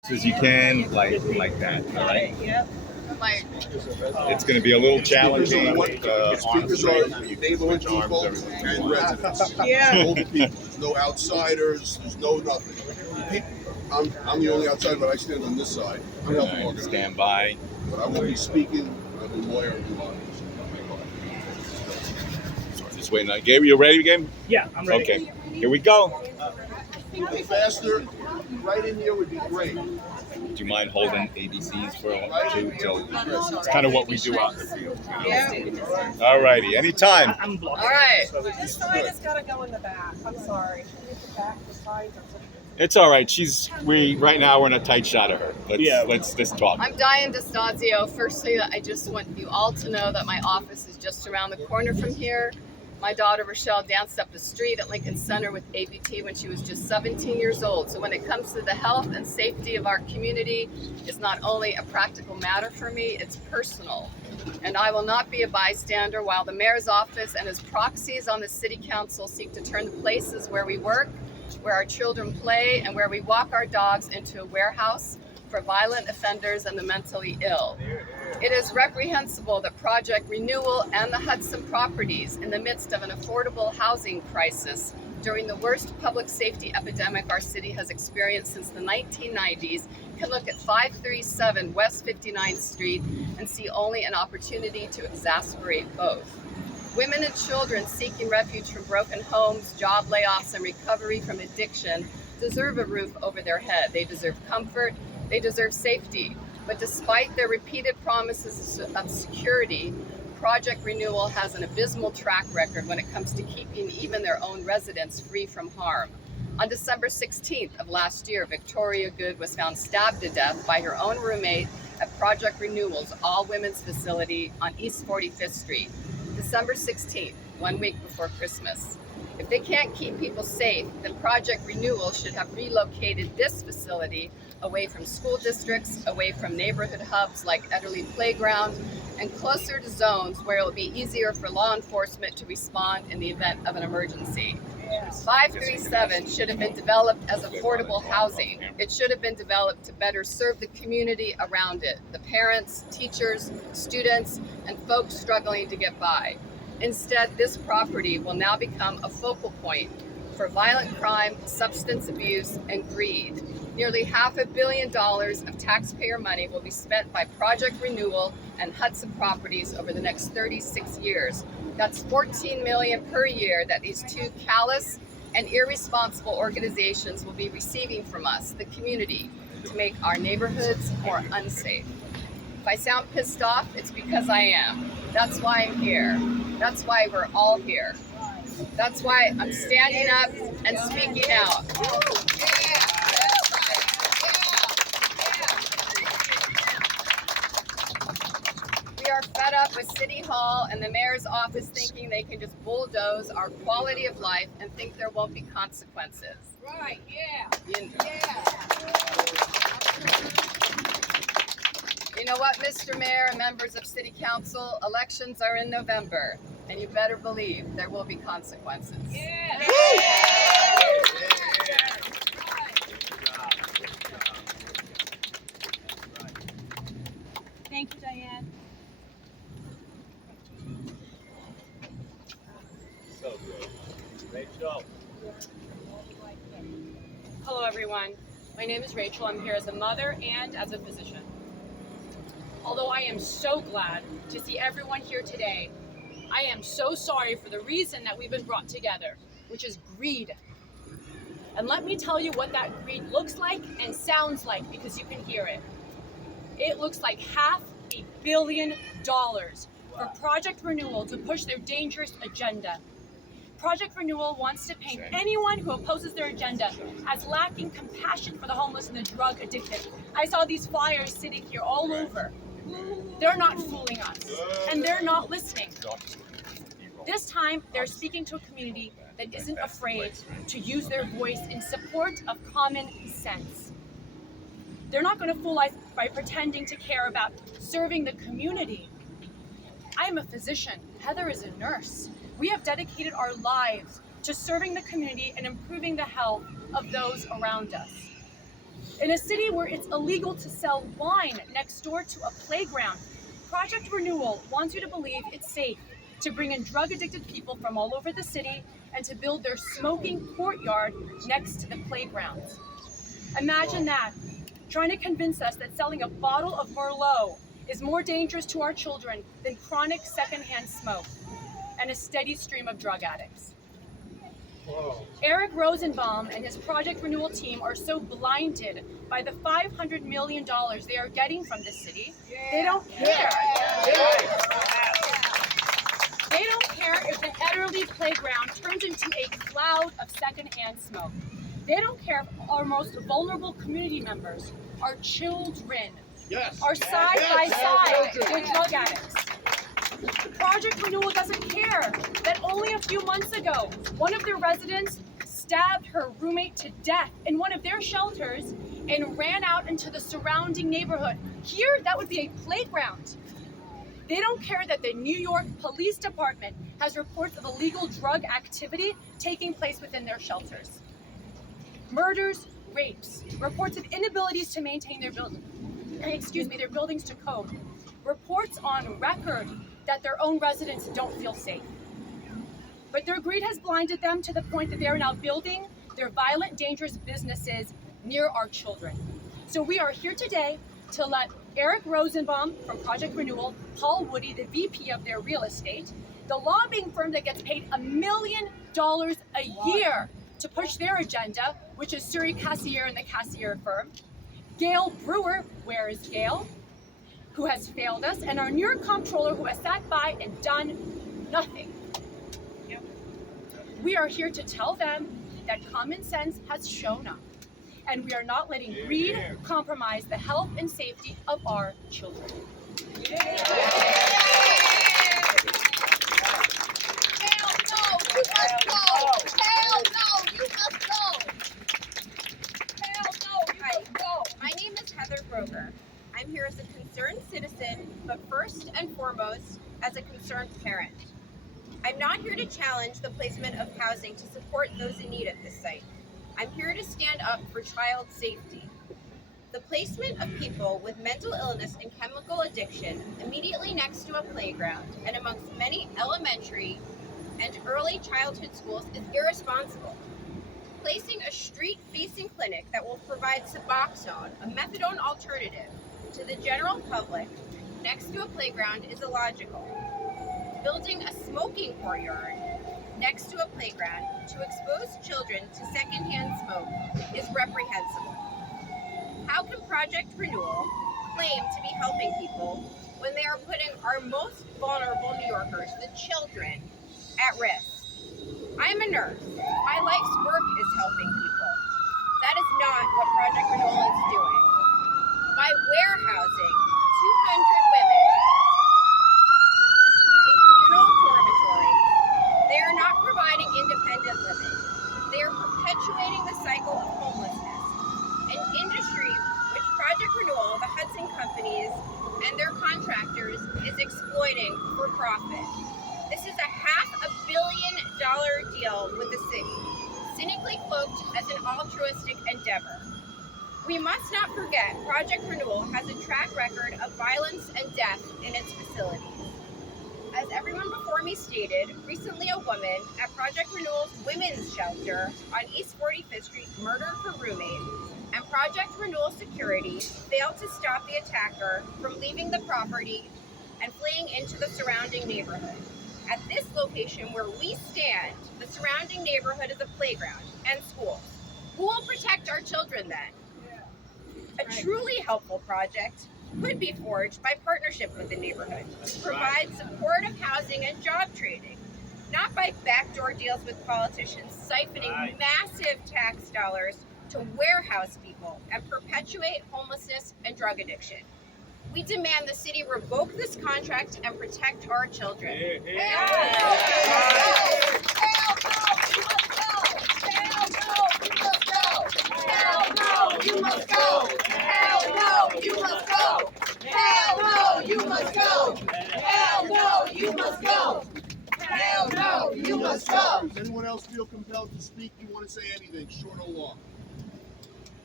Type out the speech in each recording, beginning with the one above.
As you can, like that. All right. Yep. It's going to be a little challenging with Speakers are neighborhood people and residents. Yeah. All the people. There's no outsiders. There's no nothing. I'm the only outsider, but I stand on this side. I'm helping organize. Stand by. But I will be speaking. I'll be lawyer and do honors. Just waiting. Gabe, you ready, Gabe? Yeah, I'm ready. Okay. Here we go. Faster, right in here would be great. Do you mind holding ABCs for a while too? It's kind of what we do out in the field. Yeah. All righty. Anytime. I'm blocking. All right. This sign has got to go in the back. I'm sorry. The back, the signs are such It's all right. Right now we're in a tight shot of her. Let's just talk. I'm Diane DeStazio. Firstly, I just want you all to know that my office is just around the corner from here. My daughter Rochelle danced up the street at Lincoln Center with ABT when she was just 17 years old. So when it comes to the health and safety of our community, it's not only a practical matter for me, it's personal. And I will not be a bystander while the mayor's office and his proxies on the city council seek to turn the places where we work, where our children play, and where we walk our dogs into a warehouse for violent offenders and the mentally ill. It is reprehensible that Project Renewal and the Hudson properties, in the midst of an affordable housing crisis during the worst public safety epidemic our city has experienced since the 1990s, can look at 537 West 59th Street and see only an opportunity to exasperate both. Women and children seeking refuge from broken homes, job layoffs, and recovery from addiction deserve a roof over their head. They deserve comfort. They deserve safety. But despite their repeated promises of security, Project Renewal has an abysmal track record when it comes to keeping even their own residents free from harm. On December 16th of last year, Victoria Good was found stabbed to death by her own roommate at Project Renewal's all-women's facility on East 45th Street. December 16th, 1 week before Christmas. If they can't keep people safe, then Project Renewal should have relocated this facility away from school districts, away from neighborhood hubs like Ederle Playground, and closer to zones where it will be easier for law enforcement to respond in the event of an emergency. 537 should have been developed as affordable housing. It should have been developed to better serve the community around it, the parents, teachers, students, and folks struggling to get by. Instead, this property will now become a focal point for violent crime, substance abuse, and greed. Nearly $500 million of taxpayer money will be spent by Project Renewal and Hudson Properties over the next 36 years. That's $14 million per year that these two callous and irresponsible organizations will be receiving from us, the community, to make our neighborhoods more unsafe. If I sound pissed off, it's because I am. That's why I'm here. That's why we're all here. That's why I'm standing up and speaking out. We are fed up with City Hall and the mayor's office thinking they can just bulldoze our quality of life and think there won't be consequences. Right, yeah. You know what, Mr. Mayor and members of City Council, elections are in November, and you better believe there will be consequences. Yeah. Thank you, Diane. So good. Rachel. Hello, everyone. My name is Rachel. I'm here as a mother and as a physician. Although I am so glad to see everyone here today, I am so sorry for the reason that we've been brought together, which is greed. And let me tell you what that greed looks like and sounds like, because you can hear it. It looks like $500 million for Project Renewal to push their dangerous agenda. Project Renewal wants to paint anyone who opposes their agenda as lacking compassion for the homeless and the drug addicted. I saw these flyers sitting here all over. They're not fooling us, and they're not listening. This time, they're speaking to a community that isn't afraid to use their voice in support of common sense. They're not going to fool us by pretending to care about serving the community. I am a physician. Heather is a nurse. We have dedicated our lives to serving the community and improving the health of those around us. In a city where it's illegal to sell wine next door to a playground, Project Renewal wants you to believe it's safe to bring in drug-addicted people from all over the city and to build their smoking courtyard next to the playgrounds. Imagine that, trying to convince us that selling a bottle of Merlot is more dangerous to our children than chronic secondhand smoke and a steady stream of drug addicts. Eric Rosenbaum and his Project Renewal team are so blinded by the $500 million they are getting from the city, they don't care. They don't care if the Ederle playground turns into a cloud of secondhand smoke. They don't care if our most vulnerable community members, our children, are side by side with drug addicts. Project Renewal doesn't care that only a few months ago, one of their residents stabbed her roommate to death in one of their shelters and ran out into the surrounding neighborhood. Here, that would be a playground. They don't care that the New York Police Department has reports of illegal drug activity taking place within their shelters. Murders, rapes, reports of inabilities to maintain their buildings to code, reports on record that their own residents don't feel safe. But their greed has blinded them to the point that they are now building their violent, dangerous businesses near our children. So we are here today to let Eric Rosenbaum from Project Renewal, Paul Woody, the VP of their real estate, the lobbying firm that gets paid $1 million a year to push their agenda, which is Suri Cassier and the Cassier firm, Gail Brewer, where is Gail, who has failed us, and our New York comptroller who has sat by and done nothing. We are here to tell them that common sense has shown up, and we are not letting greed compromise the health and safety of our children. My name is Heather Grover. I'm here as a concerned citizen, but first and foremost, as a concerned parent. I'm not here to challenge the placement of housing to support those in need at this site. I'm here to stand up for child safety. The placement of people with mental illness and chemical addiction immediately next to a playground and amongst many elementary and early childhood schools is irresponsible. Placing a street-facing clinic that will provide Suboxone, a methadone alternative, to the general public next to a playground is illogical. Building a smoking courtyard next to a playground to expose children to secondhand smoke is reprehensible. How can Project Renewal claim to be helping people when they are putting our most vulnerable New Yorkers, the children, at risk? I'm a nurse. My life's work is helping people. That is not what Project Renewal is doing. By warehousing 200 women in communal dormitories, they are not providing independent living. They are perpetuating the cycle of homelessness, an industry which Project Renewal, the Hudson companies, and their contractors is exploiting for profit. This is a $500 million deal with the city, cynically cloaked as an altruistic endeavor. We must not forget Project Renewal has a track record of violence and death in its facilities. As everyone before me stated, recently a woman at Project Renewal's women's shelter on East 45th Street murdered her roommate, and Project Renewal security failed to stop the attacker from leaving the property and fleeing into the surrounding neighborhood. At this location where we stand, the surrounding neighborhood is a playground and schools. Who will protect our children then? A truly helpful project could be forged by partnership with the neighborhood to provide supportive housing and job training, not by backdoor deals with politicians siphoning massive tax dollars to warehouse people and perpetuate homelessness and drug addiction. We demand the city revoke this contract and protect our children. You must go! Hell no, you must go! Hell no, you must go! Hell no, you must go! Hell no, you must go! Does anyone else feel compelled to speak? You want to say anything, short or long?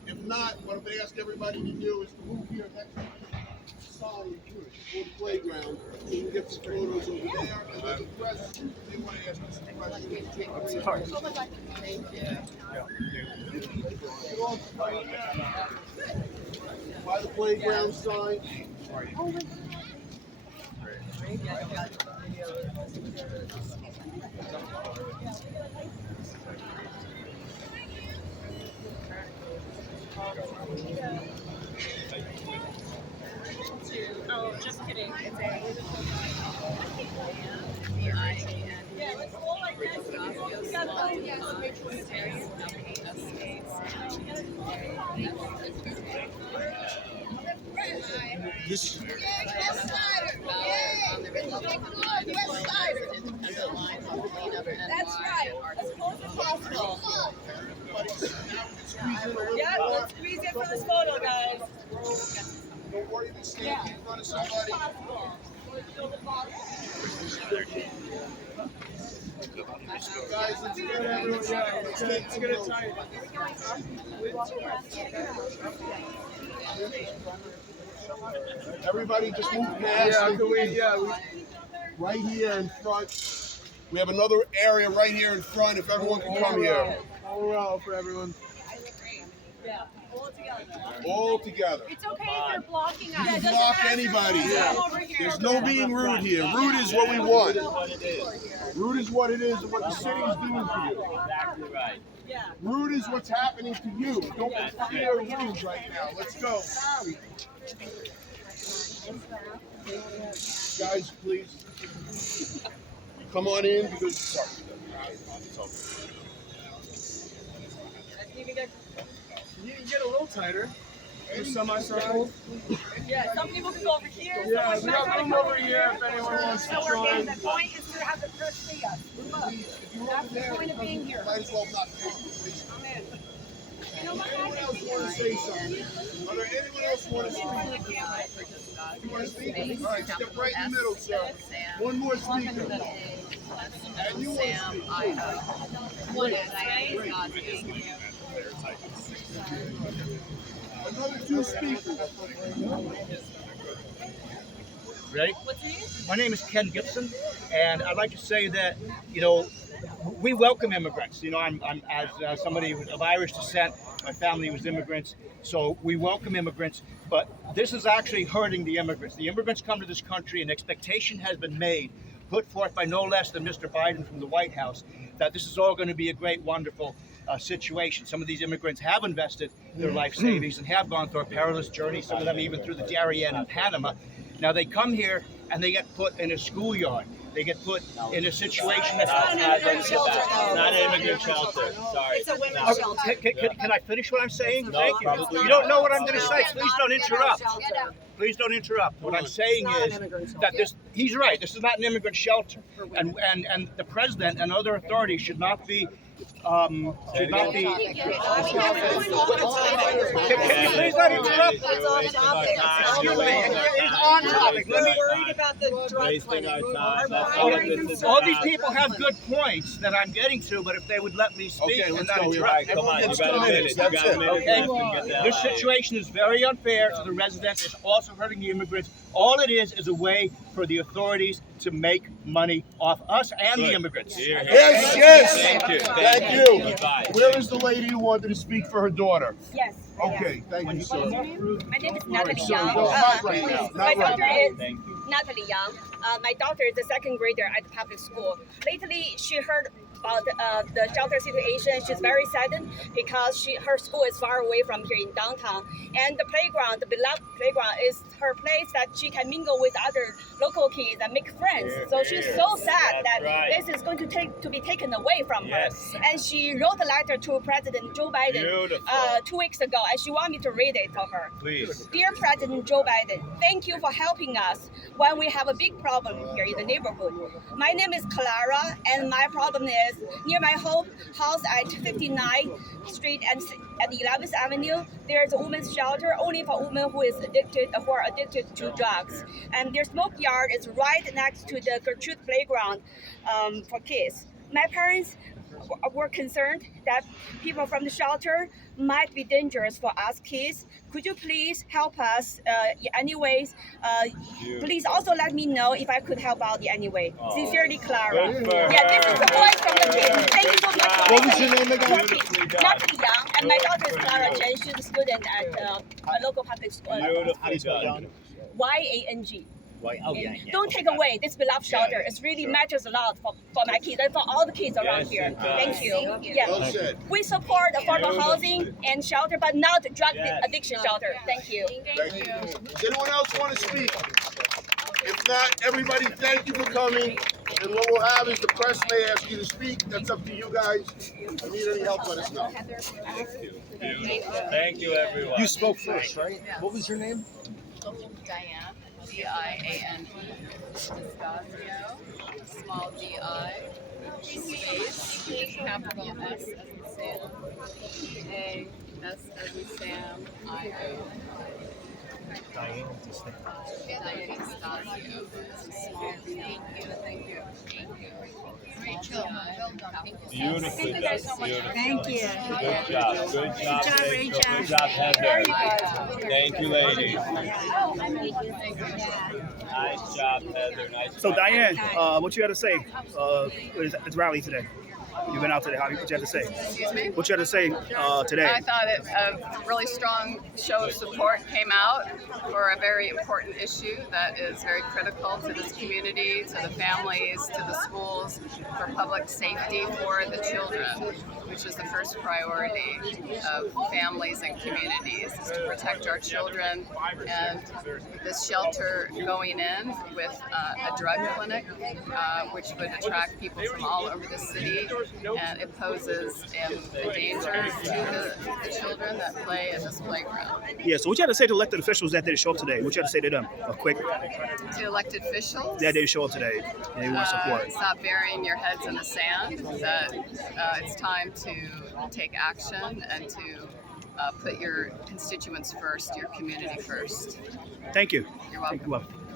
If not, what I'm going to ask everybody to do is to move here next to the sign for the playground so we can get some photos over there. And then the press, they want to ask us some questions. Thank you. By the playground sign. Oh, just kidding. Yeah, let's go like this. You got This That's right. As close as possible. Yeah, let's squeeze in for this photo, guys. Don't worry about standing in front of somebody. Guys, let's get everyone. Yeah, let's get it tight. Everybody just move past. Right here in front. We have another area right here in front if everyone can come here. All around for everyone. Yeah, all together. All together. It's okay if you're blocking us. You can block anybody. There's no being rude here. Rude is what we want. Rude is what it is and what the city is doing for you. Exactly right. Yeah. Rude is what's happening to you. Don't fear rude right now. Let's go. Guys, please. Come on in because sorry. You can get a little tighter. Just semi-circle. Yeah, some people can go over here. Yeah, some we got room over here if anyone wants to join. The point is to have the first see us. That's the point of being here. Might as well not do it. Anyone else want to say something? Are there anyone else want to speak? You want to speak? All right, step right in the middle, sir. One more speaker. And you want to speak? Another two speakers. Ready? My name is Ken Gibson, and I'd like to say that, you know, we welcome immigrants. You know, I'm as somebody of Irish descent, my family was immigrants, so we welcome immigrants, but this is actually hurting the immigrants. The immigrants come to this country, and expectation has been made, put forth by no less than Mr. Biden from the White House, that this is all going to be a great, wonderful situation. Some of these immigrants have invested their life savings and have gone through a perilous journey, some of them even through the Darien in Panama. Now they come here and they get put in a schoolyard. They get put in a situation that's Not an immigrant shelter. Sorry. It's a women's shelter. Can I finish what I'm saying? No, Thank you. probably You don't know what I'm going to say. Not Please don't interrupt. Get up. Please don't interrupt. What I'm saying is that he's right. This is not an immigrant shelter, and the president and other authorities should not be. Can you please not interrupt? Excuse me. It's on topic. Let me. Worried about the drug Wasting our clinic. time. All these people have good points that I'm getting to, but if they would let me speak Okay, and let's not go. interrupt. Come on, you That's got a 2 minute. minutes. You got a That's it. minute Okay. left and get the hell This out. situation is very unfair to the residents. It's also hurting the immigrants. All it is a way for the authorities to make money off us and the Good. immigrants. Here, here. Yes, yes. Thank you. Thank you. Goodbye. Where is the lady who wanted to speak for her daughter? Yes. Okay, thank you, sir. My name is All right, Natalie so Young. not right now. My Not right daughter now. is Thank you. Natalie Young. My daughter is a second grader at the public school. Lately, she heard about the shelter situation. She's very saddened because her school is far away from here in downtown. And the playground, the beloved playground, is her place that she can mingle with other local kids and make friends. So she's so sad that this is going to be taken away from her. And she wrote a letter to President Joe Biden 2 weeks ago, and she wanted me to read it to her. Please. Dear President Joe Biden, thank you for helping us when we have a big problem here in the neighborhood. My name is Clara, and my problem is near my home house at 59th Street and at 11th Avenue. There's a women's shelter only for women who are addicted to drugs. And their smoke yard is right next to the Gertrude playground for kids. My parents were concerned that people from the shelter might be dangerous for us kids. Could you please help us? Anyways, please also let me know if I could help out anyway. Sincerely, Clara. Yeah, this is the voice from the kids. Thank you so much for What was your name again? Natalie Young, and my daughter is Clara Chen. She's a student at a local public school. Beautifully done. YANG. Oh, yeah. Don't take away this beloved shelter. It really matters a lot for my kids and for all the kids around here. Thank you. Yeah. Well said. We support affordable housing and shelter, but not drug addiction shelter. Thank you. Thank you. Does anyone else want to speak? If not, everybody, thank you for coming. And what we'll have is the press may ask you to speak. That's up to you guys. If you need any help, let us know. Thank you, everyone. You spoke first, right? What was your name? Diane, D-I-A-N-E, Distasio, small d-I, space, capital S as in Sam, A, S as in Sam, I-O. Diane Diane Distasio, small d-I. Thank you. Rachel, well done. Beautifully done. Beautiful. Thank you. Good job. Good job, Rachel. Good job, Heather. Thank you, ladies. Nice job, Heather. Nice job. So Diane, what you had to say? It's rally today. You've been out today. What you have to say? Excuse me? What you had to say today? I thought a really strong show of support came out for a very important issue that is very critical to this community, to the families, to the schools, for public safety for the children, which is the first priority of families and communities, is to protect our children. And this shelter going in with a drug clinic, which would attract people from all over the city, and it poses a danger to the children that play in this playground. Yeah. So what you had to say to elected officials that didn't show up today? What you had to say to them? A quick. To elected officials, That didn't show up today. They want support. stop burying your heads in the sand, that it's time to take action and to put your constituents first, your community first. Thank you. You're welcome. Thank you.